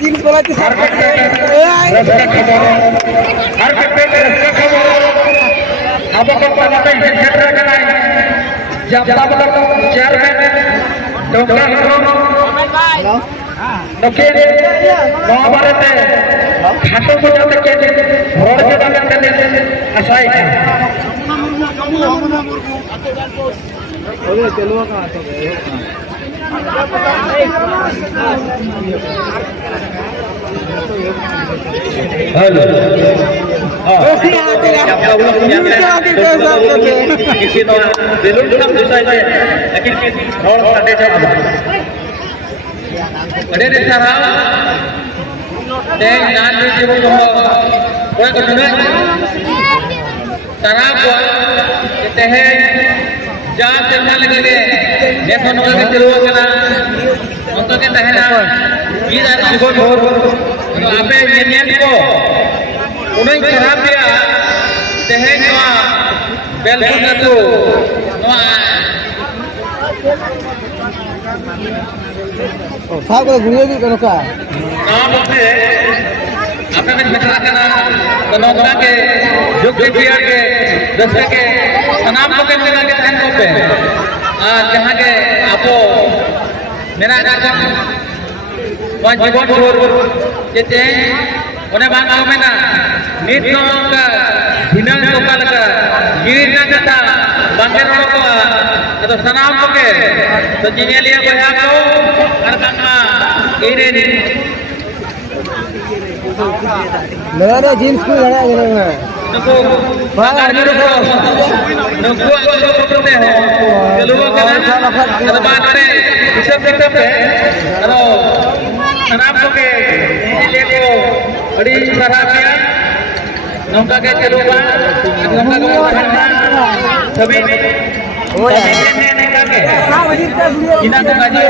jeans बोला जहाँ के आपो मेरा जीवन जे उन्हें बांग में ना नीत का भिनल का लगा गिरिन ना कथा बांगे रोड को तो सनाम को के तो जिन्हें लिया बया को हर कामा इरे नी मेरा जीन्स को लड़ा गया है नुको बाहर नुको नुको फोटो में हो चलो के तो बात रे सब पे तो सनाम को के ले को बड़ी सराहनीय नौका के चलूगा नौका को सभी ने के इना को गाजी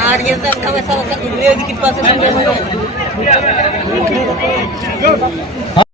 आठ के तक हमें सब वीडियो की पास से